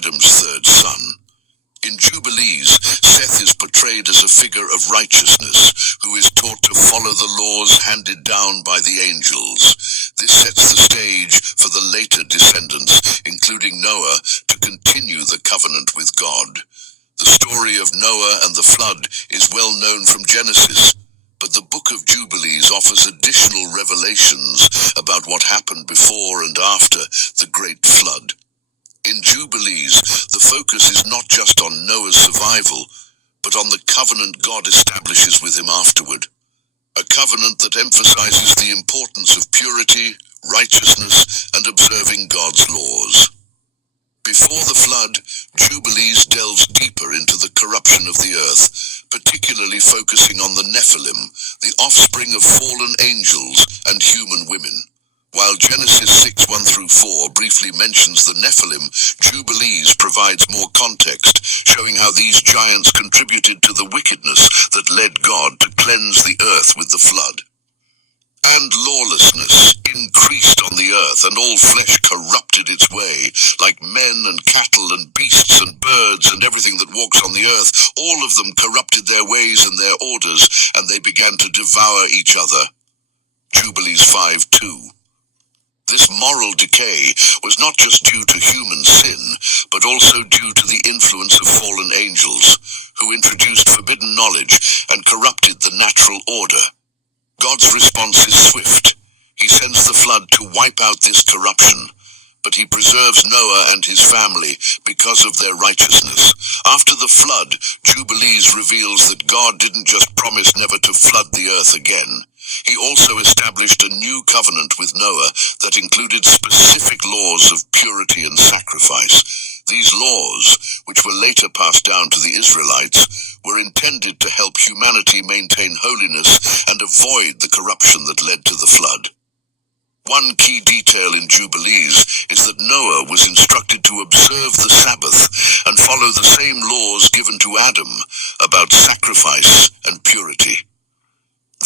Adam's third son. In Jubilees, Seth is portrayed as a figure of righteousness who is taught to follow the laws handed down by the angels. This sets the stage for the later descendants, including Noah, to continue the covenant with God. The story of Noah and the flood is well known from Genesis, but the Book of Jubilees offers additional revelations about what happened before and after the Great Flood. In Jubilees, the focus is not just on Noah's survival, but on the covenant God establishes with him afterward. A covenant that emphasizes the importance of purity, righteousness, and observing God's laws. Before the flood, Jubilees delves deeper into the corruption of the earth, particularly focusing on the Nephilim, the offspring of fallen angels and human women. While Genesis 6:1-4 briefly mentions the Nephilim, Jubilees provides more context, showing how these giants contributed to the wickedness that led God to cleanse the earth with the flood. And lawlessness increased on the earth, and all flesh corrupted its way, like men and cattle and beasts and birds and everything that walks on the earth. All of them corrupted their ways and their orders, and they began to devour each other. Jubilees 5:2. This moral decay was not just due to human sin, but also due to the influence of fallen angels, who introduced forbidden knowledge and corrupted the natural order. God's response is swift. He sends the flood to wipe out this corruption, but he preserves Noah and his family because of their righteousness. After the flood, Jubilees reveals that God didn't just promise never to flood the earth again. He also established a new covenant with Noah that included specific laws of purity and sacrifice. These laws, which were later passed down to the Israelites, were intended to help humanity maintain holiness and avoid the corruption that led to the flood. One key detail in Jubilees is that Noah was instructed to observe the Sabbath and follow the same laws given to Adam about sacrifice and purity.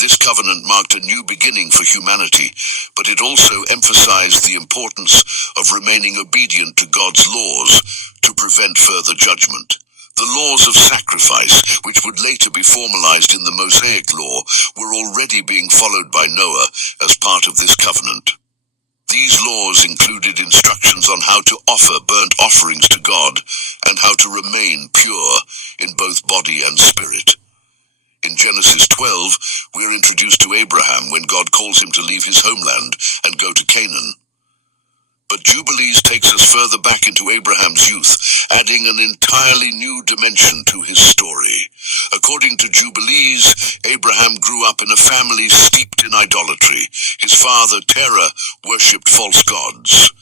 This covenant marked a new beginning for humanity, but it also emphasized the importance of remaining obedient to God's laws to prevent further judgment. The laws of sacrifice, which would later be formalized in the Mosaic Law, were already being followed by Noah as part of this covenant. These laws included instructions on how to offer burnt offerings to God and how to remain pure in both body and spirit. In Genesis 12, we are introduced to Abraham when God calls him to leave his homeland and go to Canaan. But Jubilees takes us further back into Abraham's youth, adding an entirely new dimension to his story. According to Jubilees, Abraham grew up in a family steeped in idolatry. His father, Terah, worshipped false gods.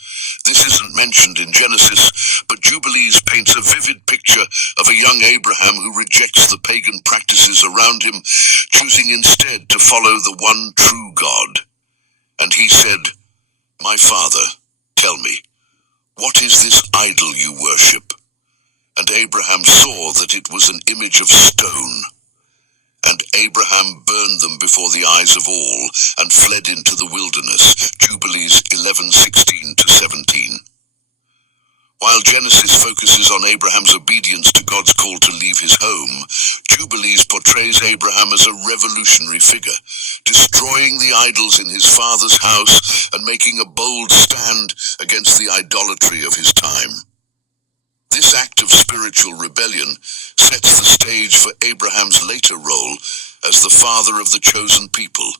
This isn't mentioned in Genesis, but Jubilees paints a vivid picture of a young Abraham who rejects the pagan practices around him, choosing instead to follow the one true God. And he said, "My father, tell me, what is this idol you worship?" And Abraham saw that it was an image of stone. And Abraham burned them before the eyes of all and fled into the wilderness. Jubilees 11:16-17. While Genesis focuses on Abraham's obedience to God's call to leave his home, Jubilees portrays Abraham as a revolutionary figure, destroying the idols in his father's house and making a bold stand against the idolatry of his time. This act of spiritual rebellion sets the stage for Abraham's later role as the father of the chosen people,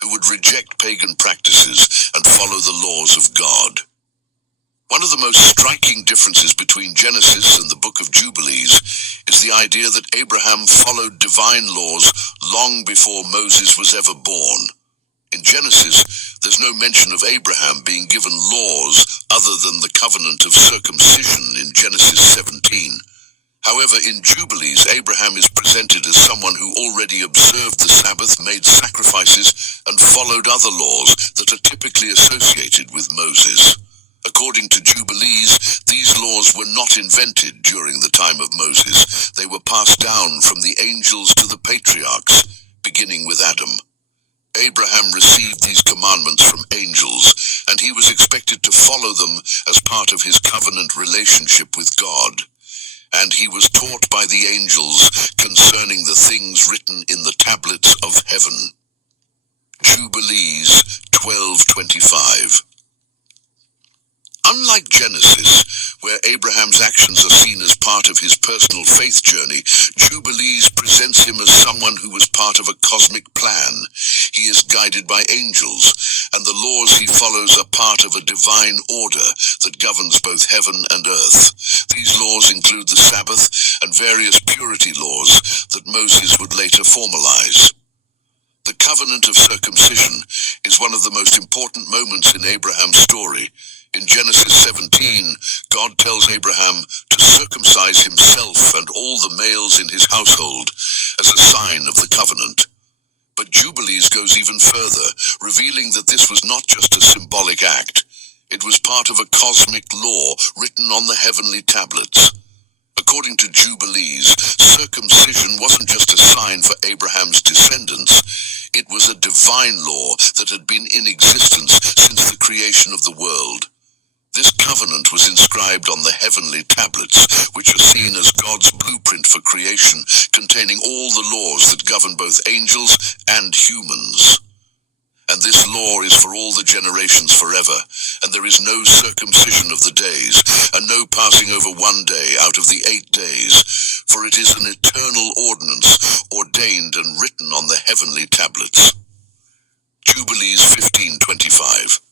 who would reject pagan practices and follow the laws of God. One of the most striking differences between Genesis and the Book of Jubilees is the idea that Abraham followed divine laws long before Moses was ever born. In Genesis, there's no mention of Abraham being given laws other than the covenant of circumcision in Genesis 17. However, in Jubilees, Abraham is presented as someone who already observed the Sabbath, made sacrifices, and followed other laws that are typically associated with Moses. According to Jubilees, these laws were not invented during the time of Moses. They were passed down from the angels to the patriarchs, beginning with Adam. Abraham received these commandments from angels, and he was expected to follow them as part of his covenant relationship with God. And he was taught by the angels concerning the things written in the tablets of heaven. Jubilees 12:25. Unlike Genesis, where Abraham's actions are seen as part of his personal faith journey, Jubilees presents him as someone who was part of a cosmic plan. He is guided by angels, and the laws he follows are part of a divine order that governs both heaven and earth. These laws include the Sabbath and various purity laws that Moses would later formalize. The covenant of circumcision is one of the most important moments in Abraham's story. In Genesis 17, God tells Abraham to circumcise himself and all the males in his household as a sign of the covenant. But Jubilees goes even further, revealing that this was not just a symbolic act. It was part of a cosmic law written on the heavenly tablets. According to Jubilees, circumcision wasn't just a sign for Abraham's descendants. It was a divine law that had been in existence since the creation of the world. This covenant was inscribed on the heavenly tablets, which are seen as God's blueprint for creation, containing all the laws that govern both angels and humans. And this law is for all the generations forever, and there is no circumcision of the days, and no passing over one day out of the 8 days, for it is an eternal ordinance, ordained and written on the heavenly tablets. Jubilees 15:25.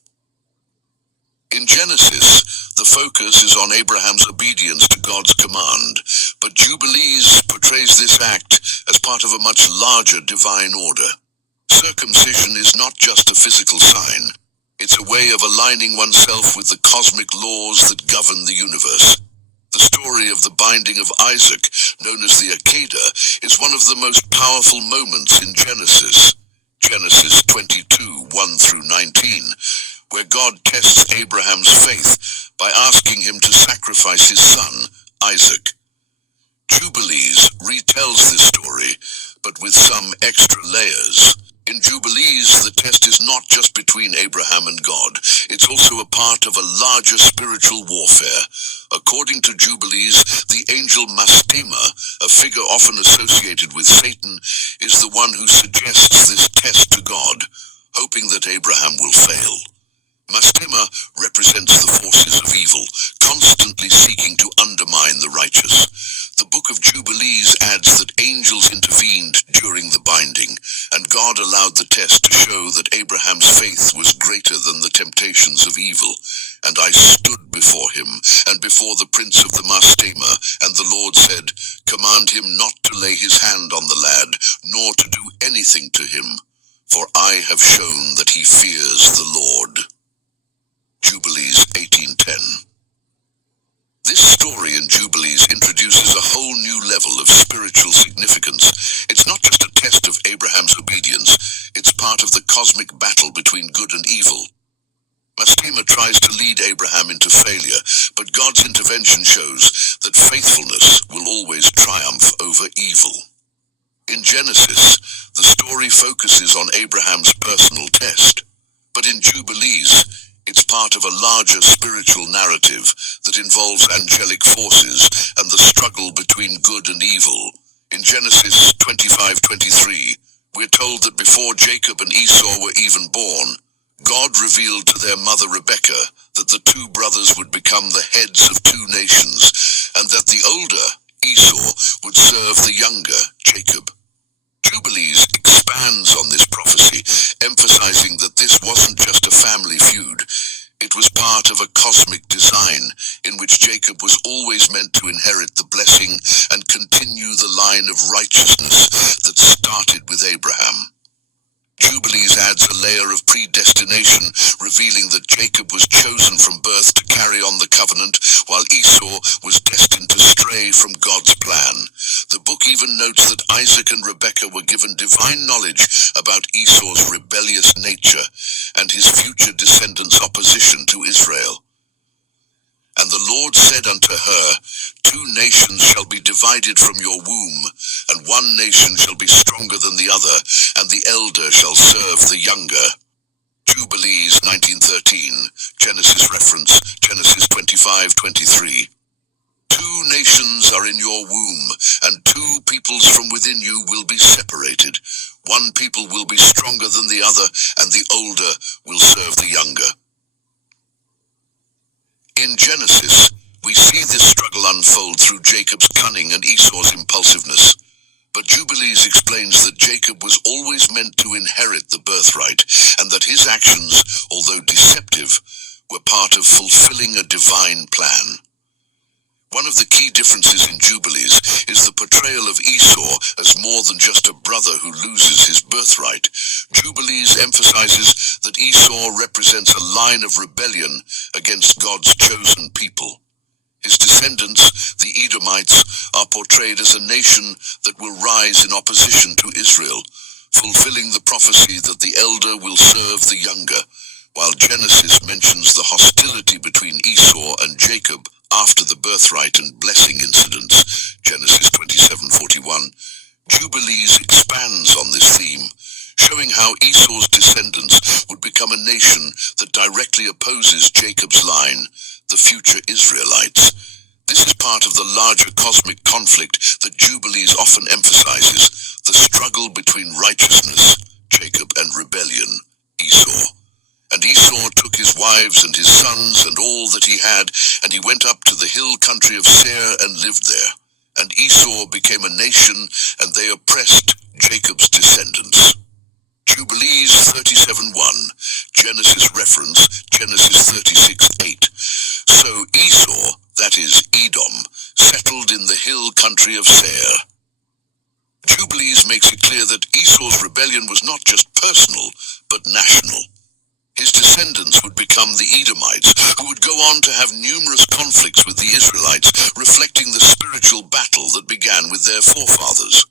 In Genesis, the focus is on Abraham's obedience to God's command, but Jubilees portrays this act as part of a much larger divine order. Circumcision is not just a physical sign. It's a way of aligning oneself with the cosmic laws that govern the universe. The story of the binding of Isaac, known as the Akedah, is one of the most powerful moments in Genesis. Genesis 22:1-19. Where God tests Abraham's faith by asking him to sacrifice his son, Isaac. Jubilees retells this story, but with some extra layers. In Jubilees, the test is not just between Abraham and God. It's also a part of a larger spiritual warfare. According to Jubilees, the angel Mastema, a figure often associated with Satan, is the one who suggests this test to God, hoping that Abraham will fail. Mastema represents the forces of evil, constantly seeking to undermine the righteous. The book of Jubilees adds that angels intervened during the binding, and God allowed the test to show that Abraham's faith was greater than the temptations of evil. And I stood before him, and before the prince of the Mastema, and the Lord said, Command him not to lay his hand on the lad, nor to do anything to him, for I have shown that he fears the Lord. Jubilees 18:10. This story in Jubilees introduces a whole new level of spiritual significance. It's not just a test of Abraham's obedience, it's part of the cosmic battle between good and evil. Mastema tries to lead Abraham into failure, but God's intervention shows that faithfulness will always triumph over evil. In Genesis, the story focuses on Abraham's personal test, but in Jubilees, it's part of a larger spiritual narrative that involves angelic forces and the struggle between good and evil. In Genesis 25:23, we're told that before Jacob and Esau were even born, God revealed to their mother Rebekah that the two brothers would become the heads of two nations, and that the older, Esau, would serve the younger, Jacob. Jubilees expands on this prophecy, emphasizing that this wasn't just a family feud. It was part of a cosmic design in which Jacob was always meant to inherit the blessing and continue the line of righteousness that started with Abraham. Jubilees adds a layer of predestination, revealing that Jacob was chosen from birth to carry on the covenant, while Esau was destined to stray from God's plan. The book even notes that Isaac and Rebekah were given divine knowledge about Esau's rebellious nature and his future descendants' opposition to Israel. And the Lord said unto her, 2 nations shall be divided from your womb, and 1 nation shall be stronger than the other, and the elder shall serve the younger. Jubilees 1913, Genesis reference, Genesis 25:23. 2 nations are in your womb, and 2 peoples from within you will be separated. 1 people will be stronger than the other, and the older will serve the younger. In Genesis, we see this struggle unfold through Jacob's cunning and Esau's impulsiveness. But Jubilees explains that Jacob was always meant to inherit the birthright, and that his actions, although deceptive, were part of fulfilling a divine plan. One of the key differences in Jubilees is the portrayal of Esau as more than just a brother who loses his birthright. Jubilees emphasizes that Esau represents a line of rebellion against God's chosen people. His descendants, the Edomites, are portrayed as a nation that will rise in opposition to Israel, fulfilling the prophecy that the elder will serve the younger, while Genesis mentions the hostility between Esau and Jacob after the birthright and blessing incidents, Genesis 27:41. Jubilees expands on this theme, showing how Esau's descendants would become a nation that directly opposes Jacob's line, the future Israelites. This is part of the larger cosmic conflict that Jubilees often emphasizes, the struggle between righteousness, Jacob, and rebellion, Esau. And Esau took his wives and his sons and all that he had, and he went up to the hill country of Seir and lived there. And Esau became a nation, and they oppressed Jacob's descendants. Jubilees 37:1, Genesis reference, Genesis 36:8. So Esau, that is Edom, settled in the hill country of Seir. Jubilees makes it clear that Esau's rebellion was not just personal, but national. His descendants would become the Edomites, who would go on to have numerous conflicts with the Israelites, reflecting the spiritual battle that began with their forefathers.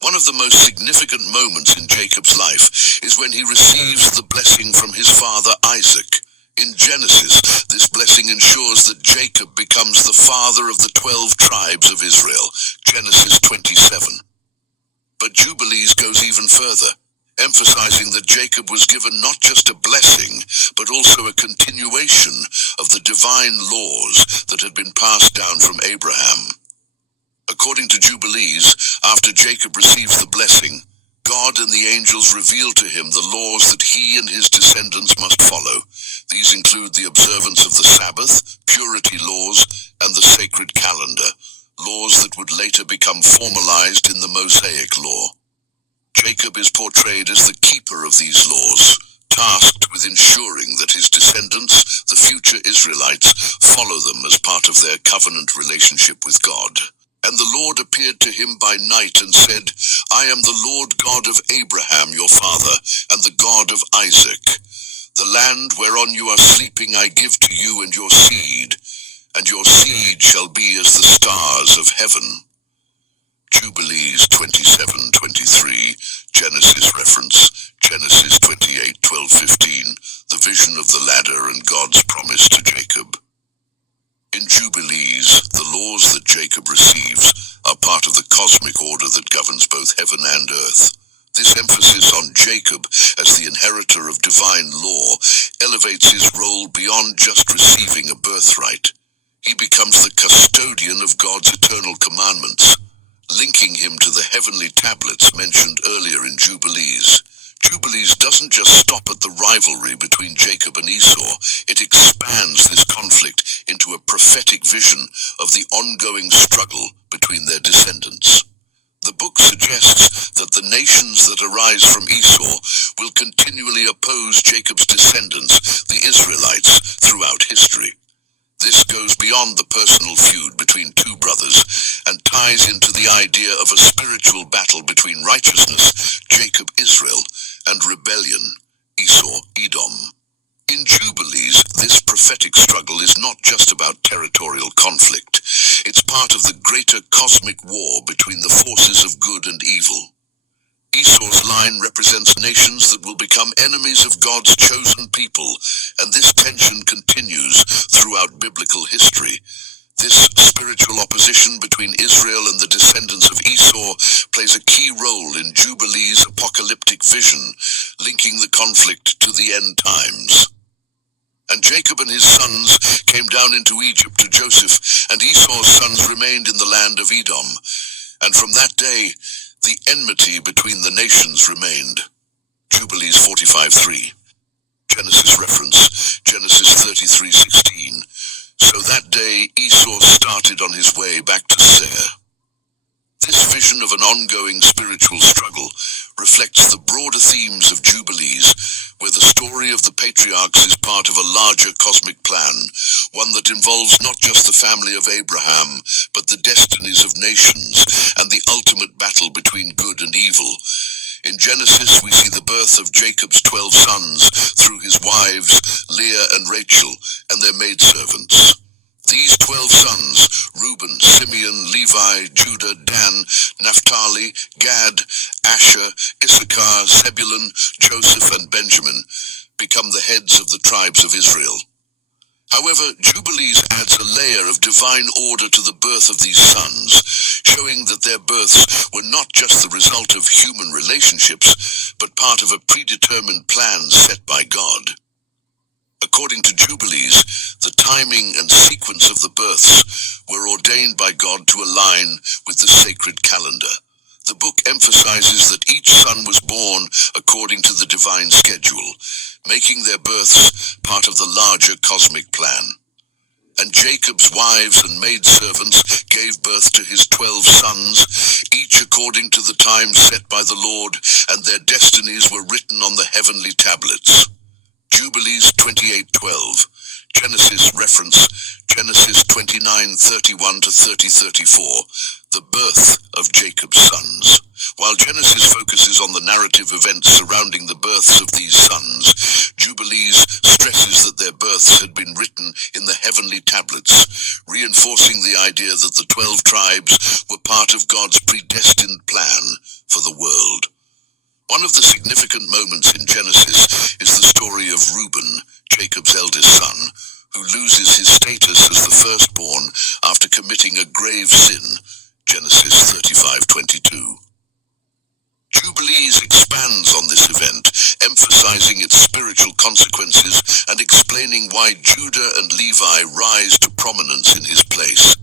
One of the most significant moments in Jacob's life is when he receives the blessing from his father Isaac. In Genesis, this blessing ensures that Jacob becomes the father of the 12 tribes of Israel, Genesis 27. But Jubilees goes even further, emphasizing that Jacob was given not just a blessing, but also a continuation of the divine laws that had been passed down from Abraham. According to Jubilees, after Jacob receives the blessing, God and the angels reveal to him the laws that he and his descendants must follow. These include the observance of the Sabbath, purity laws, and the sacred calendar, laws that would later become formalized in the Mosaic law. Jacob is portrayed as the keeper of these laws, tasked with ensuring that his descendants, the future Israelites, follow them as part of their covenant relationship with God. And the Lord appeared to him by night and said, I am the Lord God of Abraham your father, and the God of Isaac. The land whereon you are sleeping I give to you and your seed shall be as the stars of heaven. Jubilees 27:23, Genesis reference, Genesis 28:12-15, the vision of the ladder and God's promise to Jacob. In Jubilees, the laws that Jacob receives are part of the cosmic order that governs both heaven and earth. This emphasis on Jacob as the inheritor of divine law elevates his role beyond just receiving a birthright. He becomes the custodian of God's eternal commandments, linking him to the heavenly tablets mentioned earlier in Jubilees. Jubilees doesn't just stop at the rivalry between Jacob and Esau, it expands this conflict into a prophetic vision of the ongoing struggle between their descendants. The book suggests that the nations that arise from Esau will continually oppose Jacob's descendants, the Israelites, throughout history. This goes beyond the personal feud between two brothers and ties into the idea of a spiritual battle between righteousness, Jacob Israel, and rebellion, Esau Edom. In Jubilees, this prophetic struggle is not just about territorial conflict. It's part of the greater cosmic war between the forces of good and evil. Esau's line represents nations that will become enemies of God's chosen people, and this tension continues throughout biblical history. This spiritual opposition between Israel and the descendants of Esau plays a key role in Jubilee's apocalyptic vision, linking the conflict to the end times. And Jacob and his sons came down into Egypt to Joseph, and Esau's sons remained in the land of Edom. And from that day, the enmity between the nations remained. Jubilees 45:3. Genesis reference, Genesis 33:16. So that day Esau started on his way back to Seir. This vision of an ongoing spiritual struggle reflects the broader themes of Jubilees, where the story of the patriarchs is part of a larger cosmic plan, one that involves not just the family of Abraham, but the destinies of nations and the ultimate battle between good and evil. In Genesis, we see the birth of Jacob's 12 sons through his wives, Leah and Rachel, and their maidservants. These 12 sons, Reuben, Simeon, Levi, Judah, Dan, Naphtali, Gad, Asher, Issachar, Zebulun, Joseph, and Benjamin, become the heads of the tribes of Israel. However, Jubilees adds a layer of divine order to the birth of these sons, showing that their births were not just the result of human relationships, but part of a predetermined plan set by God. According to Jubilees, the timing and sequence of the births were ordained by God to align with the sacred calendar. The book emphasizes that each son was born according to the divine schedule, making their births part of the larger cosmic plan. And Jacob's wives and maidservants gave birth to his 12 sons, each according to the time set by the Lord, and their destinies were written on the heavenly tablets. Jubilees 28:12. Genesis reference, Genesis 29:31 to 30:34. The birth of Jacob's sons. While Genesis focuses on the narrative events surrounding the births of these sons, Jubilees stresses that their births had been written in the heavenly tablets, reinforcing the idea that the 12 tribes were part of God's predestined plan for the world. One of the significant moments in Genesis is the story of Reuben, Jacob's eldest son, who loses his status as the firstborn after committing a grave sin, Genesis 35:22. Jubilees expands on this event, emphasizing its spiritual consequences and explaining why Judah and Levi rise to prominence in his place.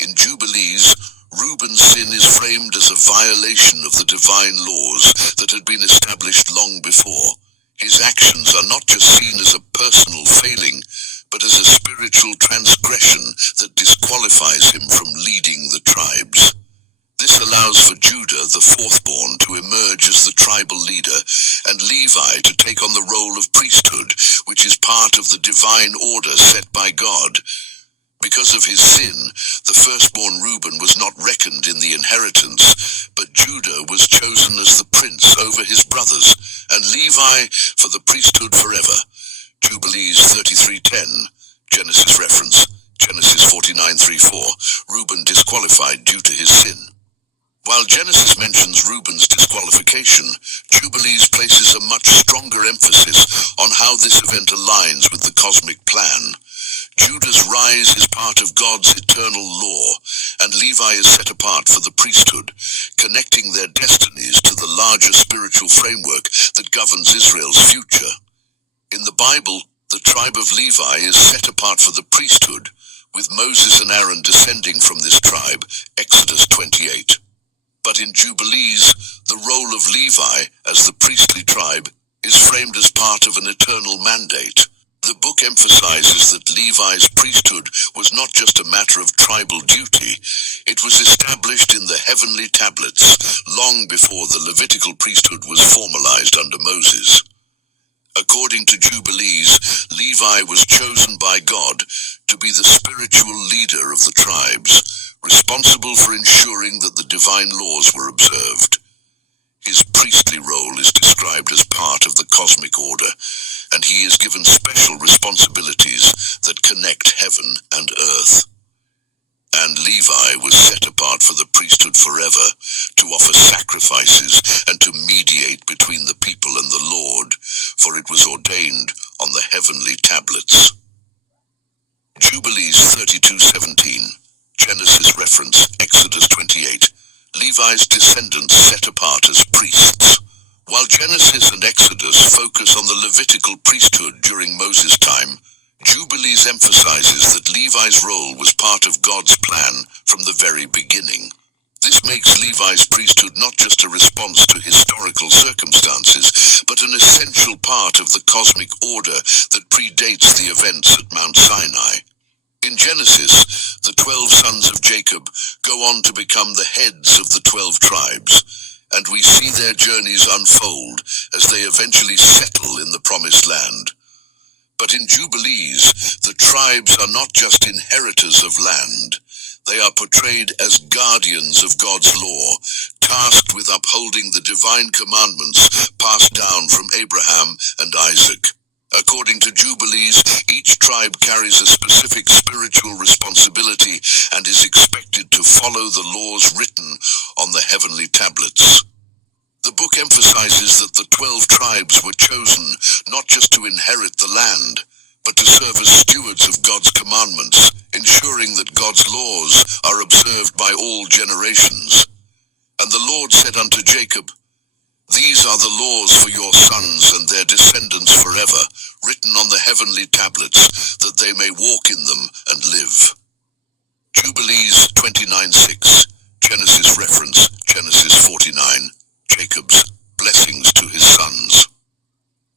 In Jubilees, Reuben's sin is framed as a violation of the divine laws that had been established long before. His actions are not just seen as a personal failing, but as a spiritual transgression that disqualifies him from leading the tribes. This allows for Judah, the fourthborn, to emerge as the tribal leader, and Levi to take on the role of priesthood, which is part of the divine order set by God. Because of his sin, the firstborn Reuben was not reckoned in the inheritance, but Judah was chosen as the prince over his brothers, and Levi for the priesthood forever. Jubilees 33:10, Genesis reference, Genesis 49:3-4, Reuben disqualified due to his sin. While Genesis mentions Reuben's disqualification, Jubilees places a much stronger emphasis on how this event aligns with the cosmic plan. Judah's rise is part of God's eternal law, and Levi is set apart for the priesthood, connecting their destinies to the larger spiritual framework that governs Israel's future. In the Bible, the tribe of Levi is set apart for the priesthood, with Moses and Aaron descending from this tribe, Exodus 28. But in Jubilees, the role of Levi as the priestly tribe is framed as part of an eternal mandate. The book emphasizes that Levi's priesthood was not just a matter of tribal duty, it was established in the heavenly tablets long before the Levitical priesthood was formalized under Moses. According to Jubilees, Levi was chosen by God to be the spiritual leader of the tribes, responsible for ensuring that the divine laws were observed. His priestly role is described as part of the cosmic order, and he is given special responsibilities that connect heaven and earth. And Levi Levi was set apart for the priesthood forever, to offer sacrifices and to mediate between the people and the Lord, for it was ordained on the heavenly tablets. Jubilees 32:17, Genesis reference Exodus 28, Levi's descendants set apart as priests. While Genesis and Exodus focus on the Levitical priesthood during Moses' time, Jubilees emphasizes that Levi's role was part of God's plan from the very beginning. This makes Levi's priesthood not just a response to historical circumstances, but an essential part of the cosmic order that predates the events at Mount Sinai. In Genesis, the 12 sons of Jacob go on to become the heads of the 12 tribes, and we see their journeys unfold as they eventually settle in the Promised Land. But in Jubilees, the tribes are not just inheritors of land. They are portrayed as guardians of God's law, tasked with upholding the divine commandments passed down from Abraham and Isaac. According to Jubilees, each tribe carries a specific spiritual responsibility and is expected to follow the laws written on the heavenly tablets. The book emphasizes that the 12 tribes were chosen not just to inherit the land, but to serve as stewards of God's commandments, ensuring that God's laws are observed by all generations. And the Lord said unto Jacob, These are the laws for your sons and their descendants forever, written on the heavenly tablets, that they may walk in them and live. Jubilees 29:6, Genesis reference, Genesis 49, Jacob's blessings to his sons.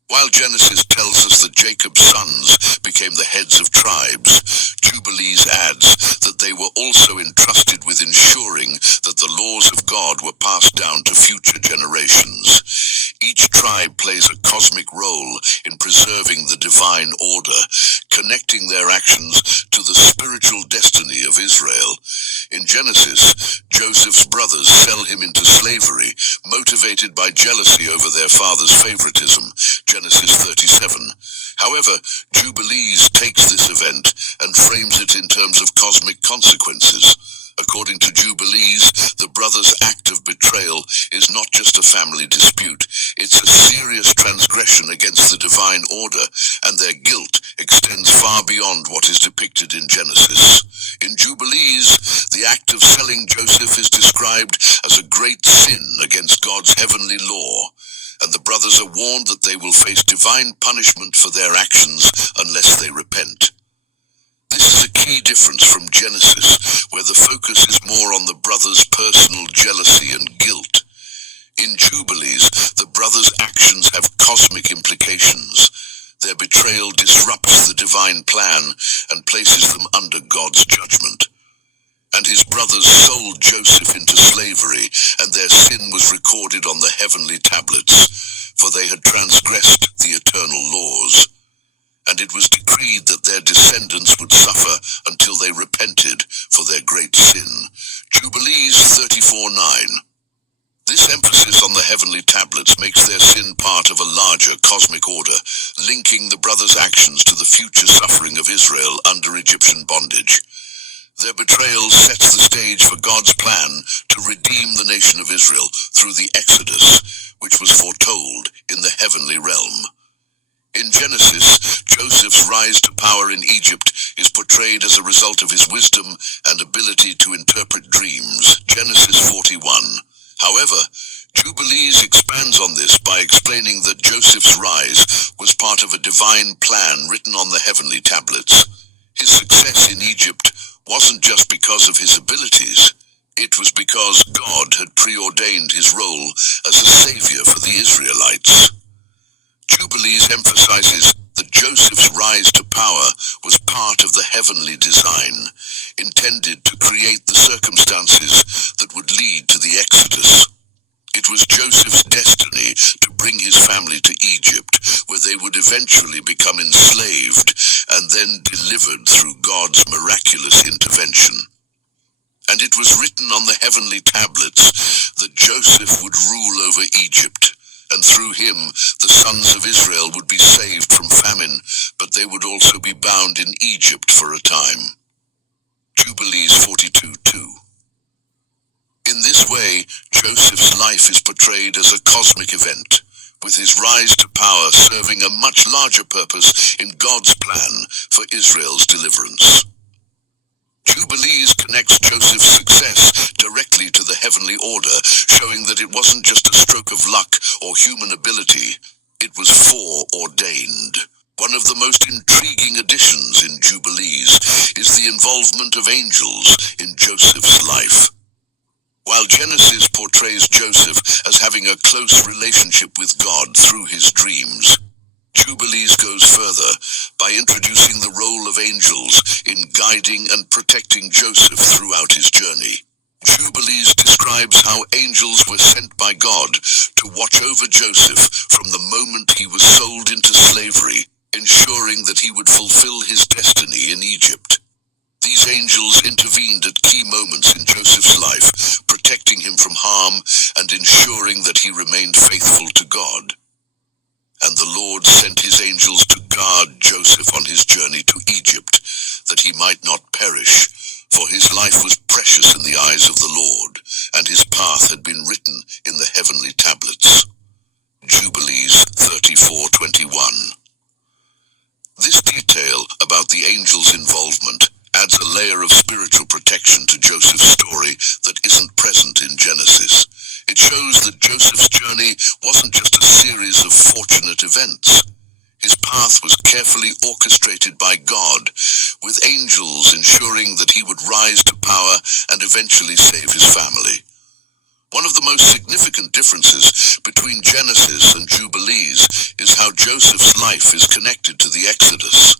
While Genesis tells us that Jacob's sons became the heads of tribes, Jubilees adds that they were also entrusted with ensuring that the laws of God were passed down to future generations. Each tribe plays a cosmic role in preserving the divine order, connecting their actions to the spiritual destiny of Israel. In Genesis, Joseph's brothers sell him into slavery, motivated by jealousy over their father's favoritism, Genesis 37. However, Jubilees takes this event and frames it in terms of cosmic consequences. According to Jubilees, the brothers' act of betrayal is not just a family dispute, it's a serious transgression against the divine order, and their guilt extends far beyond what is depicted in Genesis. In Jubilees, the act of selling Joseph is described as a great sin against God's heavenly law, and the brothers are warned that they will face divine punishment for their actions unless they repent. This is a key difference from Genesis, where the focus is more on the brothers' personal jealousy and guilt. In Jubilees, the brothers' actions have cosmic implications. Their betrayal disrupts the divine plan and places them under God's judgment. And his brothers sold Joseph into slavery, and their sin was recorded on the heavenly tablets, for they had transgressed the eternal laws. And it was decreed that their descendants would suffer until they repented for their great sin. Jubilees 34:9. This emphasis on the heavenly tablets makes their sin part of a larger cosmic order, linking the brothers' actions to the future suffering of Israel under Egyptian bondage. Their betrayal sets the stage for God's plan to redeem the nation of Israel through the Exodus, which was foretold in the heavenly realm. In Genesis, Joseph's rise to power in Egypt is portrayed as a result of his wisdom and ability to interpret dreams, Genesis 41. However, Jubilees expands on this by explaining that Joseph's rise was part of a divine plan written on the heavenly tablets. His success in Egypt wasn't just because of his abilities, it was because God had preordained his role as a savior for the Israelites. Jubilees emphasizes that Joseph's rise to power was part of the heavenly design, intended to create the circumstances that would lead to the Exodus. It was Joseph's destiny to bring his family to Egypt, where they would eventually become enslaved and then delivered through God's miraculous intervention. And it was written on the heavenly tablets that Joseph would rule over Egypt, and through him the sons of Israel would be saved from famine, but they would also be bound in Egypt for a time. Jubilees 42:2. In this way, Joseph's life is portrayed as a cosmic event, with his rise to power serving a much larger purpose in God's plan for Israel's deliverance. Jubilees connects Joseph's success directly to the heavenly order, showing that it wasn't just a stroke of luck or human ability, it was foreordained. One of the most intriguing additions in Jubilees is the involvement of angels in Joseph's life. While Genesis portrays Joseph as having a close relationship with God through his dreams, Jubilees goes further by introducing the role of angels in guiding and protecting Joseph throughout his journey. Jubilees describes how angels were sent by God to watch over Joseph from the moment he was sold into slavery, ensuring that he would fulfill his destiny in Egypt. These angels intervened at key moments in Joseph's life, protecting him from harm and ensuring that he remained faithful to God. And the Lord sent his angels to guard Joseph on his journey to Egypt, that he might not perish, for his life was precious in the eyes of the Lord, and his path had been written in the heavenly tablets. Jubilees 34:21. This detail about the angels' involvement adds a layer of spiritual protection to Joseph's story that isn't present in Genesis. It shows that Joseph's journey wasn't just a series of fortunate events. His path was carefully orchestrated by God, with angels ensuring that he would rise to power and eventually save his family. One of the most significant differences between Genesis and Jubilees is how Joseph's life is connected to the Exodus.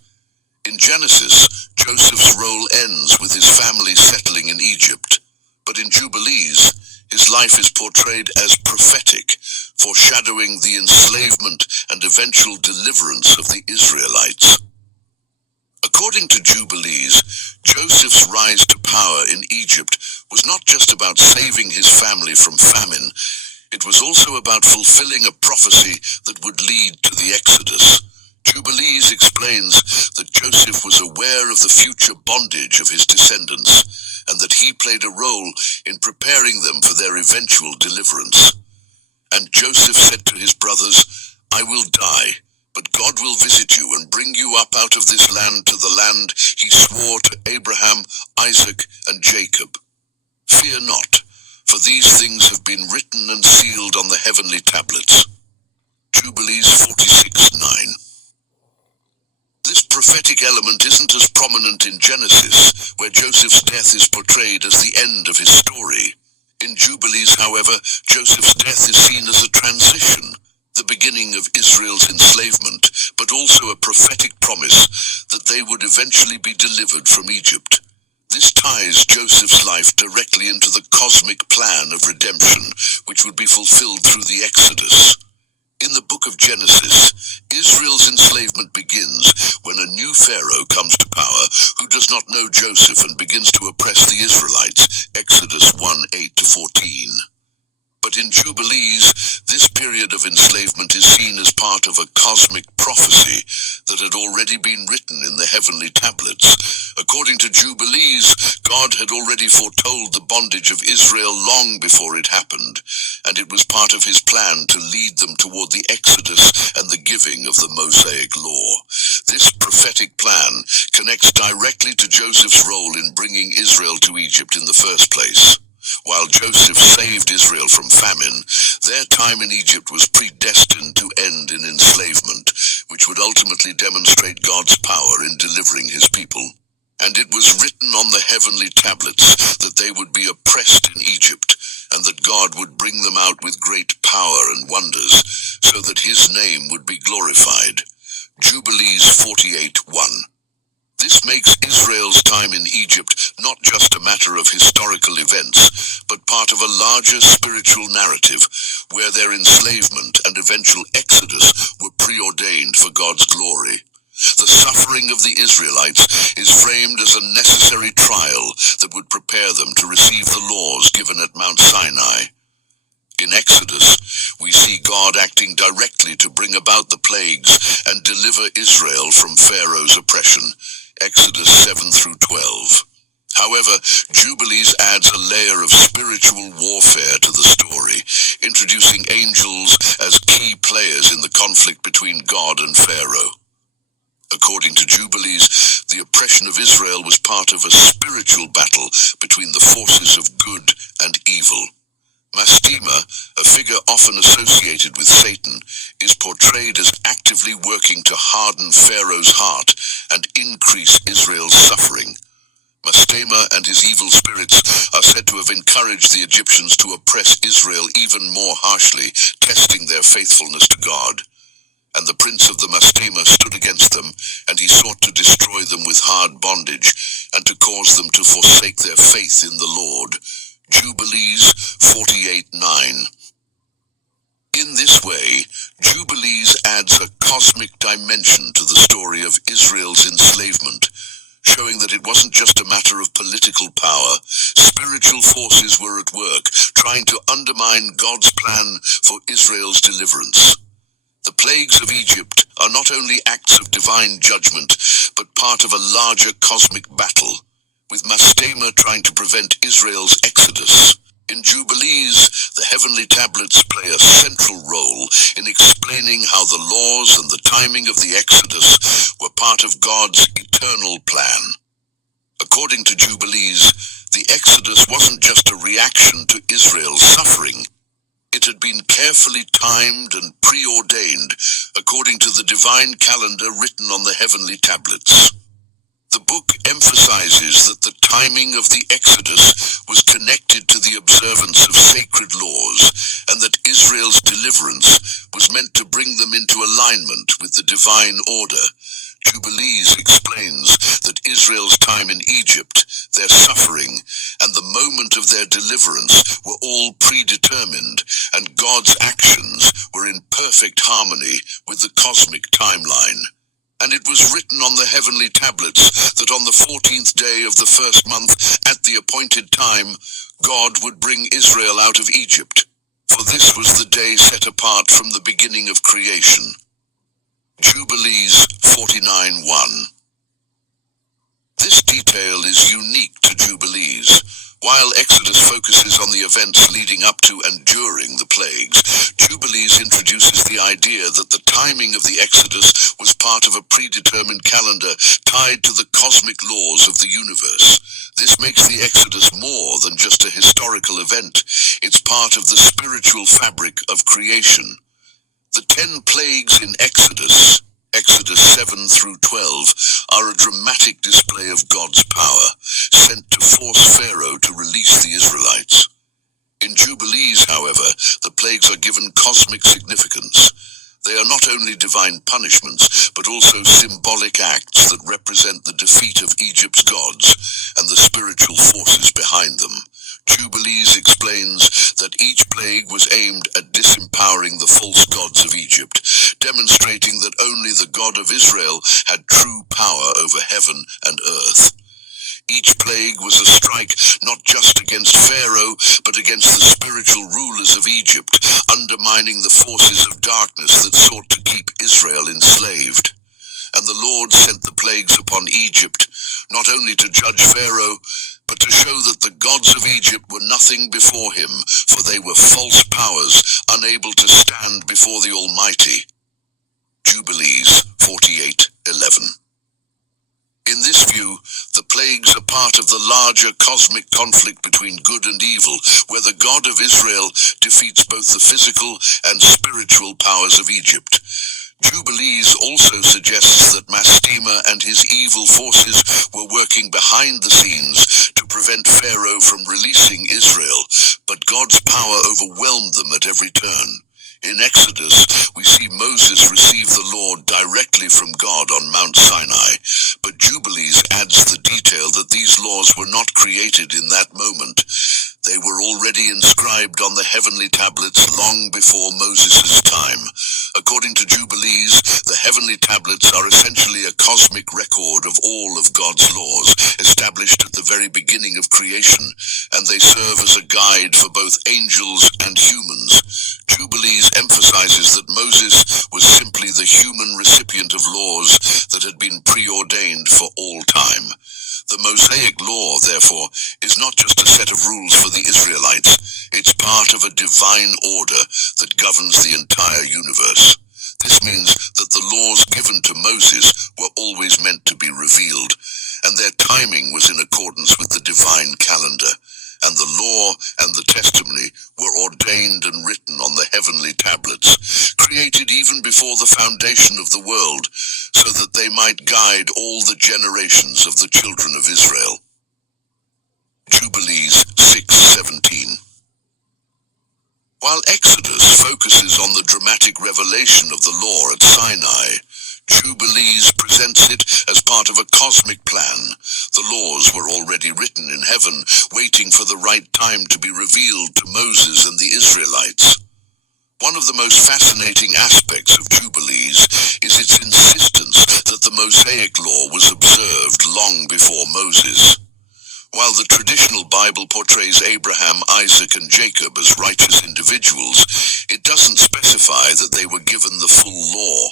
In Genesis, Joseph's role ends with his family settling in Egypt, but in Jubilees, his life is portrayed as prophetic, foreshadowing the enslavement and eventual deliverance of the Israelites. According to Jubilees, Joseph's rise to power in Egypt was not just about saving his family from famine, it was also about fulfilling a prophecy that would lead to the Exodus. Jubilees explains that Joseph was aware of the future bondage of his descendants, and that he played a role in preparing them for their eventual deliverance. And Joseph said to his brothers, "I will die, but God will visit you and bring you up out of this land to the land he swore to Abraham, Isaac, and Jacob. Fear not, for these things have been written and sealed on the heavenly tablets." Jubilees 46:9. This prophetic element isn't as prominent in Genesis, where Joseph's death is portrayed as the end of his story. In Jubilees, however, Joseph's death is seen as a transition, the beginning of Israel's enslavement, but also a prophetic promise that they would eventually be delivered from Egypt. This ties Joseph's life directly into the cosmic plan of redemption, which would be fulfilled through the Exodus. In the book of Genesis, Israel's enslavement begins when a new Pharaoh comes to power who does not know Joseph and begins to oppress the Israelites, Exodus 1:8-14. But in Jubilees, this period of enslavement is seen as part of a cosmic prophecy that had already been written in the heavenly tablets. According to Jubilees, God had already foretold the bondage of Israel long before it happened, and it was part of his plan to lead them toward the Exodus and the giving of the Mosaic Law. This prophetic plan connects directly to Joseph's role in bringing Israel to Egypt in the first place. While Joseph saved Israel from famine, their time in Egypt was predestined to end in enslavement, which would ultimately demonstrate God's power in delivering his people. And it was written on the heavenly tablets that they would be oppressed in Egypt, and that God would bring them out with great power and wonders, so that his name would be glorified. Jubilees 48:1. This makes Israel's time in Egypt not just a matter of historical events, but part of a larger spiritual narrative, where their enslavement and eventual exodus were preordained for God's glory. The suffering of the Israelites is framed as a necessary trial that would prepare them to receive the laws given at Mount Sinai. In Exodus, we see God acting directly to bring about the plagues and deliver Israel from Pharaoh's oppression. Exodus 7-12. However, Jubilees adds a layer of spiritual warfare to the story, introducing angels as key players in the conflict between God and Pharaoh. According to Jubilees, the oppression of Israel was part of a spiritual battle between the forces of good and evil. Mastema, a figure often associated with Satan, is portrayed as actively working to harden Pharaoh's heart and increase Israel's suffering. Mastema and his evil spirits are said to have encouraged the Egyptians to oppress Israel even more harshly, testing their faithfulness to God. And the prince of the Mastema stood against them, and he sought to destroy them with hard bondage, and to cause them to forsake their faith in the Lord. Jubilees 48:9. In this way, Jubilees adds a cosmic dimension to the story of Israel's enslavement, showing that it wasn't just a matter of political power. Spiritual forces were at work, trying to undermine God's plan for Israel's deliverance. The plagues of Egypt are not only acts of divine judgment, but part of a larger cosmic battle, with Mastema trying to prevent Israel's exodus. In Jubilees, the heavenly tablets play a central role in explaining how the laws and the timing of the exodus were part of God's eternal plan. According to Jubilees, the exodus wasn't just a reaction to Israel's suffering. It had been carefully timed and preordained according to the divine calendar written on the heavenly tablets. The book emphasizes that the timing of the Exodus was connected to the observance of sacred laws, and that Israel's deliverance was meant to bring them into alignment with the divine order. Jubilees explains that Israel's time in Egypt, their suffering, and the moment of their deliverance were all predetermined, and God's actions were in perfect harmony with the cosmic timeline. And it was written on the heavenly tablets that on the 14th day of the first month, at the appointed time, God would bring Israel out of Egypt, for this was the day set apart from the beginning of creation. Jubilees 49:1. This detail is unique to Jubilees. While Exodus focuses on the events leading up to and during the plagues, Jubilees introduces the idea that the timing of the Exodus was part of a predetermined calendar tied to the cosmic laws of the universe. This makes the Exodus more than just a historical event. It's part of the spiritual fabric of creation. The 10 plagues in Exodus 7 through 12, are a dramatic display of God's power, sent to force Pharaoh to release the Israelites. In Jubilees, however, the plagues are given cosmic significance. They are not only divine punishments, but also symbolic acts that represent the defeat of Egypt's gods and the spiritual forces behind them. Jubilees explains that each plague was aimed at disempowering the false gods of Egypt, demonstrating that only the God of Israel had true power over heaven and earth. Each plague was a strike not just against Pharaoh, but against the spiritual rulers of Egypt, undermining the forces of darkness that sought to keep Israel enslaved. And the Lord sent the plagues upon Egypt, not only to judge Pharaoh, but to show that the gods of Egypt were nothing before him, for they were false powers, unable to stand before the Almighty. Jubilees 48:11. In this view, the plagues are part of the larger cosmic conflict between good and evil, where the God of Israel defeats both the physical and spiritual powers of Egypt. Jubilees also suggests that Mastema and his evil forces were working behind the scenes to prevent Pharaoh from releasing Israel, but God's power overwhelmed them at every turn. In Exodus, we see Moses receive the law directly from God on Mount Sinai, but Jubilees adds the detail that these laws were not created in that moment. They were already inscribed on the heavenly tablets long before Moses' time. According to Jubilees, the heavenly tablets are essentially a cosmic record of all of God's laws, established at the very beginning of creation, and they serve as a guide for both angels and humans. Jubilees emphasizes that Moses was simply the human recipient of laws that had been preordained for all time. The Mosaic Law, therefore, is not just a set of rules for the Israelites. It's part of a divine order that governs the entire universe. This means that the laws given to Moses were always meant to be revealed, and their timing was in accordance with the divine calendar, and the law and the testimony were ordained and written on the heavenly tablets, created even before the foundation of the world, so that they might guide all the generations of the children of Israel. Jubilees 6:17. While Exodus focuses on the dramatic revelation of the law at Sinai, Jubilees presents it as part of a cosmic plan. The laws were already written in heaven, waiting for the right time to be revealed to Moses and the Israelites. One of the most fascinating aspects of Jubilees is its insistence that the Mosaic Law was observed long before Moses. While the traditional Bible portrays Abraham, Isaac, and Jacob as righteous individuals, it doesn't specify that they were given the full law.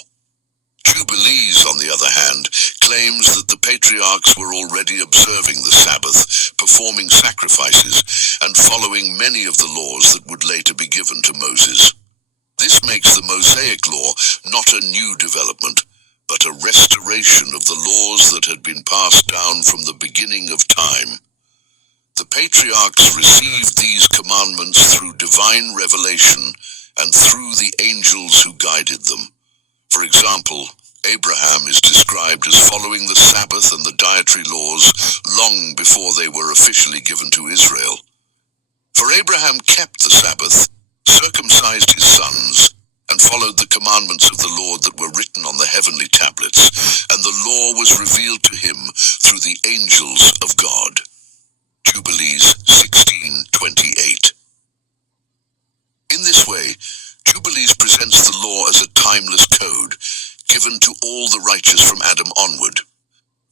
Jubilees, on the other hand, claims that the patriarchs were already observing the Sabbath, performing sacrifices, and following many of the laws that would later be given to Moses. This makes the Mosaic Law not a new development, but a restoration of the laws that had been passed down from the beginning of time. The patriarchs received these commandments through divine revelation and through the angels who guided them. For example, Abraham is described as following the Sabbath and the dietary laws long before they were officially given to Israel. For Abraham kept the Sabbath, circumcised his sons, and followed the commandments of the Lord that were written on the heavenly tablets, and the law was revealed to him through the angels of God. Jubilees 16:28. In this way, Jubilees presents the law as a timeless code, given to all the righteous from Adam onward.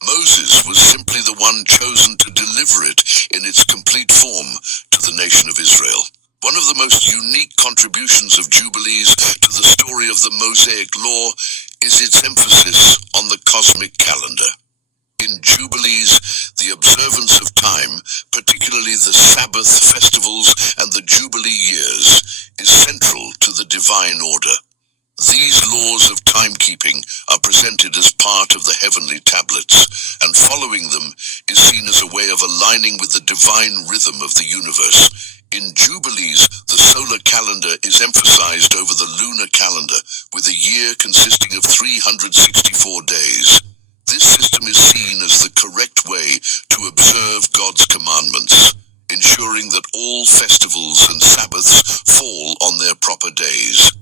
Moses was simply the one chosen to deliver it in its complete form to the nation of Israel. One of the most unique contributions of Jubilees to the story of the Mosaic Law is its emphasis on the cosmic calendar. In Jubilees, the observance of time, particularly the Sabbath festivals and the Jubilee years, is central to the divine order. These laws of timekeeping are presented as part of the heavenly tablets, and following them is seen as a way of aligning with the divine rhythm of the universe. In Jubilees, the solar calendar is emphasized over the lunar calendar, with a year consisting of 364 days. This system is seen as the correct way to observe God's commandments, ensuring that all festivals and Sabbaths fall on their proper days.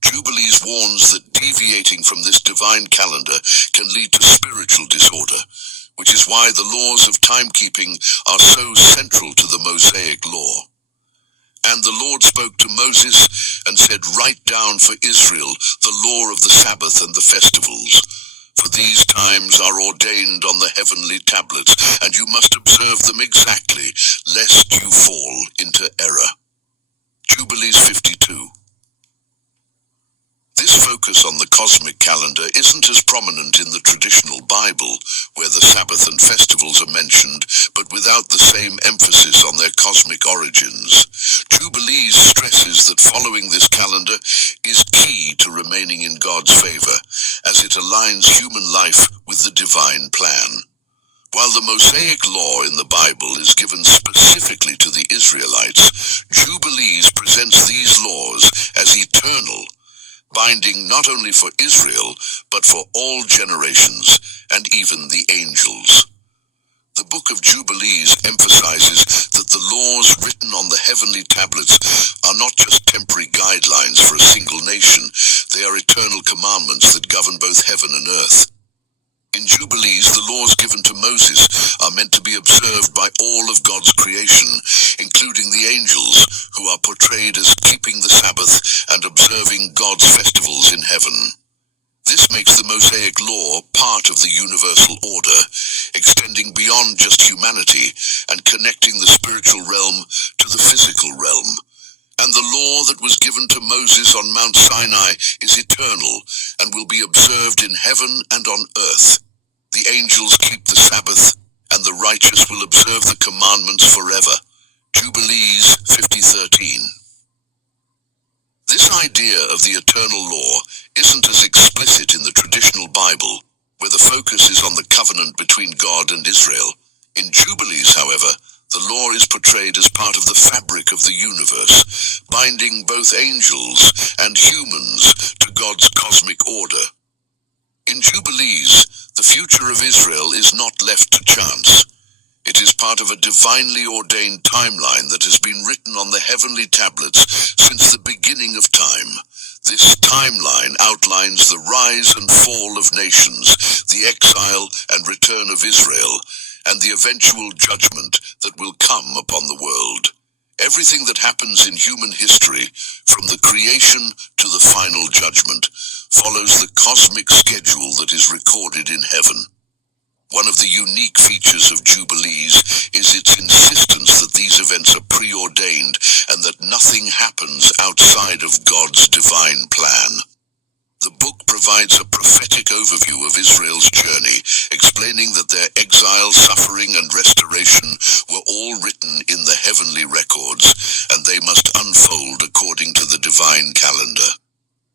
Jubilees warns that deviating from this divine calendar can lead to spiritual disorder, which is why the laws of timekeeping are so central to the Mosaic Law. And the Lord spoke to Moses and said, "Write down for Israel the law of the Sabbath and the festivals. For these times are ordained on the heavenly tablets, and you must observe them exactly, lest you fall into error." Jubilees 52. This focus on the cosmic calendar isn't as prominent in the traditional Bible, where the Sabbath and festivals are mentioned, but without the same emphasis on their cosmic origins. Jubilees stresses that following this calendar is key to remaining in God's favor, as it aligns human life with the divine plan. While the Mosaic Law in the Bible is given specifically to the Israelites, Jubilees presents these laws as eternal, binding not only for Israel, but for all generations, and even the angels. The book of Jubilees emphasizes that the laws written on the heavenly tablets are not just temporary guidelines for a single nation, they are eternal commandments that govern both heaven and earth. In Jubilees, the laws given to Moses are meant to be observed by all of God's creation, including the angels, who are portrayed as keeping the Sabbath and observing God's festivals in heaven. This makes the Mosaic Law part of the universal order, extending beyond just humanity and connecting the spiritual realm to the physical realm. And the law that was given to Moses on Mount Sinai is eternal and will be observed in heaven and on earth. The angels keep the Sabbath, and the righteous will observe the commandments forever. Jubilees 50:13. This idea of the eternal law isn't as explicit in the traditional Bible, where the focus is on the covenant between God and Israel. In Jubilees, however, the law is portrayed as part of the fabric of the universe, binding both angels and humans to God's cosmic order. In Jubilees, the future of Israel is not left to chance. It is part of a divinely ordained timeline that has been written on the heavenly tablets since the beginning of time. This timeline outlines the rise and fall of nations, the exile and return of Israel, and the eventual judgment that will come upon the world. Everything that happens in human history, from the creation to the final judgment, follows the cosmic schedule that is recorded in heaven. One of the unique features of Jubilees is its insistence that these events are preordained and that nothing happens outside of God's divine plan. The book provides a prophetic overview of Israel's journey, explaining that their exile, suffering, and restoration were all written in the heavenly records, and they must unfold according to the divine calendar.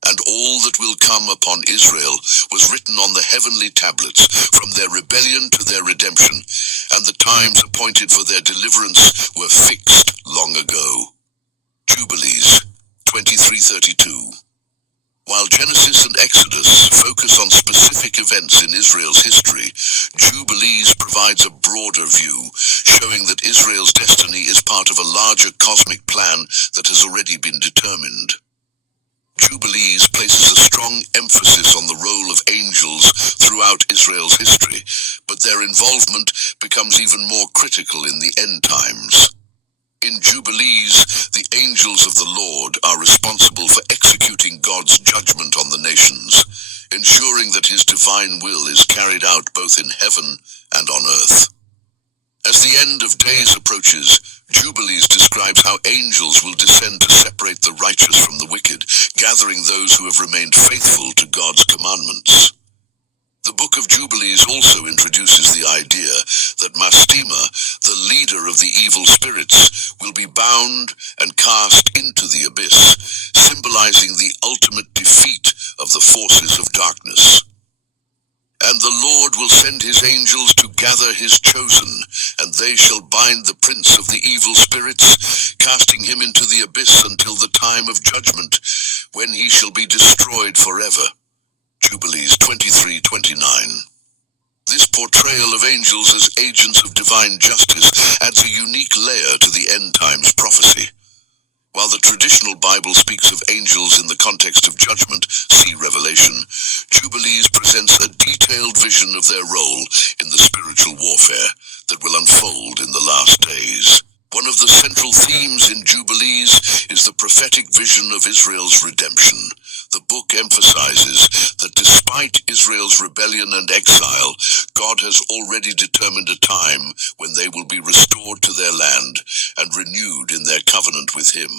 And all that will come upon Israel was written on the heavenly tablets, from their rebellion to their redemption, and the times appointed for their deliverance were fixed long ago. Jubilees 23:32. While Genesis and Exodus focus on specific events in Israel's history, Jubilees provides a broader view, showing that Israel's destiny is part of a larger cosmic plan that has already been determined. Jubilees places a strong emphasis on the role of angels throughout Israel's history, but their involvement becomes even more critical in the end times. In Jubilees, the angels of the Lord are responsible for executing God's judgment on the nations, ensuring that His divine will is carried out both in heaven and on earth. As the end of days approaches, Jubilees describes how angels will descend to separate the righteous from the wicked, gathering those who have remained faithful to God's commandments. The book of Jubilees also introduces the idea that Mastema, the leader of the evil spirits, will be bound and cast into the abyss, symbolizing the ultimate defeat of the forces of darkness. And the Lord will send His angels to gather His chosen, and they shall bind the prince of the evil spirits, casting him into the abyss until the time of judgment, when he shall be destroyed forever. Jubilees 23:29. This portrayal of angels as agents of divine justice adds a unique layer to the end times prophecy. While the traditional Bible speaks of angels in the context of judgment, see Revelation, Jubilees presents a detailed vision of their role in the spiritual warfare that will unfold in the last days. One of the central themes in Jubilees is the prophetic vision of Israel's redemption. The book emphasizes that despite Israel's rebellion and exile, God has already determined a time when they will be restored to their land and renewed in their covenant with Him.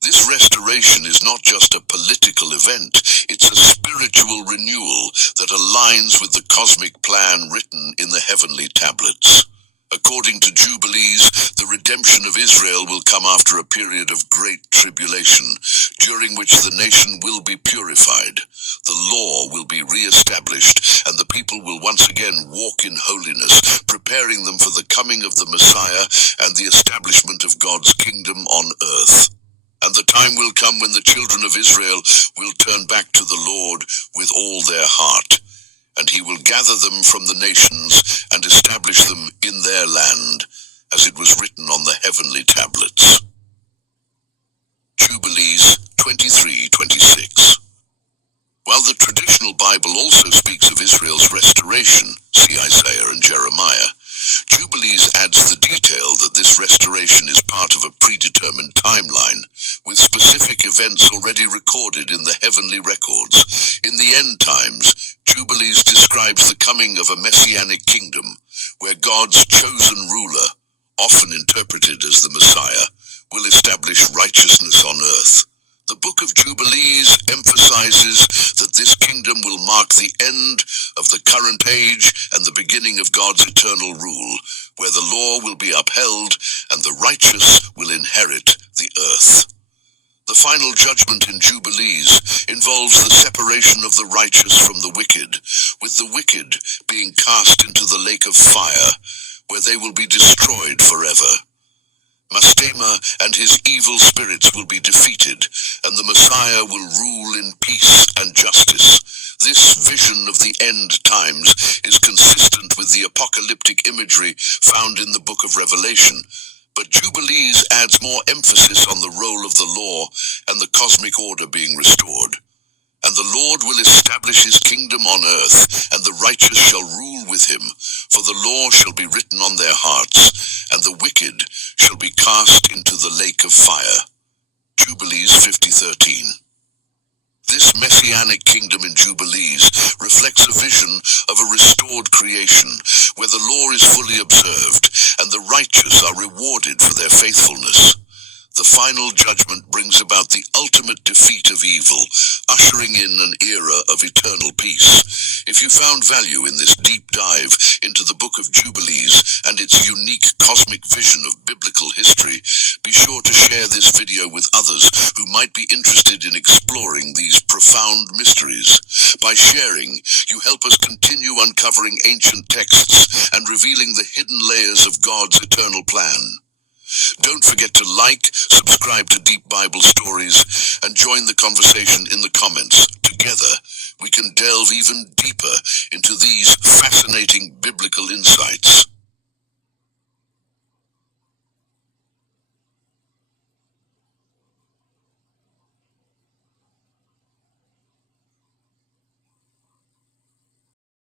This restoration is not just a political event, it's a spiritual renewal that aligns with the cosmic plan written in the heavenly tablets. According to Jubilees, the redemption of Israel will come after a period of great tribulation, during which the nation will be purified, the law will be re-established, and the people will once again walk in holiness, preparing them for the coming of the Messiah and the establishment of God's kingdom on earth. And the time will come when the children of Israel will turn back to the Lord with all their heart, and He will gather them from the nations and establish them in their land, as it was written on the heavenly tablets. Jubilees 23:26. While the traditional Bible also speaks of Israel's restoration, see Isaiah and Jeremiah, Jubilees adds the detail that this restoration is part of a predetermined timeline, with specific events already recorded in the heavenly records. In the end times, Jubilees describes the coming of a messianic kingdom, where God's chosen ruler, often interpreted as the Messiah, will establish righteousness on earth. The Book of Jubilees emphasizes that this kingdom will mark the end of the current age and the beginning of God's eternal rule, where the law will be upheld and the righteous will inherit the earth. The final judgment in Jubilees involves the separation of the righteous from the wicked, with the wicked being cast into the lake of fire, where they will be destroyed forever. Mastema and his evil spirits will be defeated, and the Messiah will rule in peace and justice. This vision of the end times is consistent with the apocalyptic imagery found in the book of Revelation, but Jubilees adds more emphasis on the role of the law and the cosmic order being restored. And the Lord will establish his kingdom on earth, and the righteous shall rule with him, for the law shall be written on their hearts, and the wicked shall be cast into the lake of fire. Jubilees 50:13. This messianic kingdom in Jubilees reflects a vision of a restored creation, where the law is fully observed, and the righteous are rewarded for their faithfulness. The final judgment brings about the ultimate defeat of evil, ushering in an era of eternal peace. If you found value in this deep dive into the Book of Jubilees and its unique cosmic vision of biblical history, be sure to share this video with others who might be interested in exploring these profound mysteries. By sharing, you help us continue uncovering ancient texts and revealing the hidden layers of God's eternal plan. Don't forget to like, subscribe to Deep Bible Stories, and join the conversation in the comments. Together, we can delve even deeper into these fascinating biblical insights.